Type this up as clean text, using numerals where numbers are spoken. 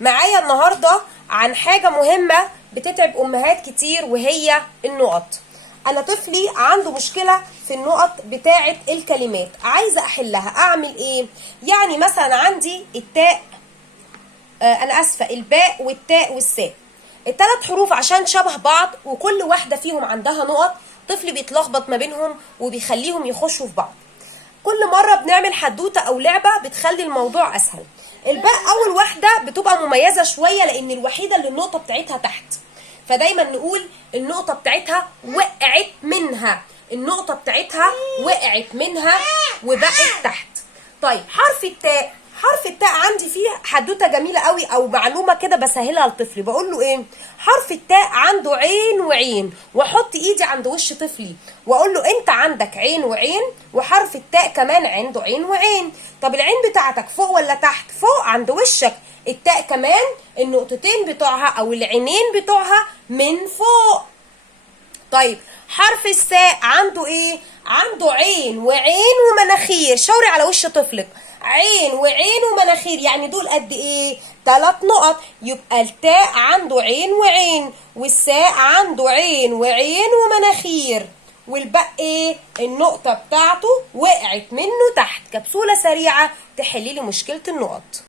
معايا النهاردة عن حاجة مهمة بتتعب أمهات كتير وهي النقط. أنا طفلي عنده مشكلة في النقط بتاعة الكلمات، عايزة أحلها. أعمل إيه؟ يعني مثلا عندي التاء، أنا آسفة، الباء والتاء والساء، الثلاث حروف عشان شبه بعض وكل واحدة فيهم عندها نقط، طفلي بيتلخبط ما بينهم وبيخليهم يخشوا في بعض. كل مرة بنعمل حدوتة أو لعبة بتخلي الموضوع أسهل. الباء أول واحدة بتبقى مميزة شوية لأن الوحيدة اللي النقطة بتاعتها تحت، فدايما نقول النقطة بتاعتها وقعت منها، النقطة بتاعتها وقعت منها وبقت تحت. طيب حرف التاء، حرف التاء عندي فيه حدوته جميله قوي او معلومه كده بسهلها لطفلي. بقول له ايه؟ حرف التاء عنده عين وعين، واحط ايدي عند وش طفلي واقول له انت عندك عين وعين، وحرف التاء كمان عنده عين وعين. طب العين بتاعتك فوق ولا تحت؟ فوق عند وشك. التاء كمان النقطتين بتوعها او العينين بتوعها من فوق. طيب حرف الساء عنده ايه؟ عنده عين وعين ومناخير. شاوري على وش طفلك، عين وعين ومناخير، يعني دول قد ايه؟ 3 نقط. يبقى التاء عنده عين وعين، والساء عنده عين وعين ومناخير، والباء ايه؟ النقطة بتاعته وقعت منه تحت. كبسولة سريعة تحلي لي مشكلة النقط.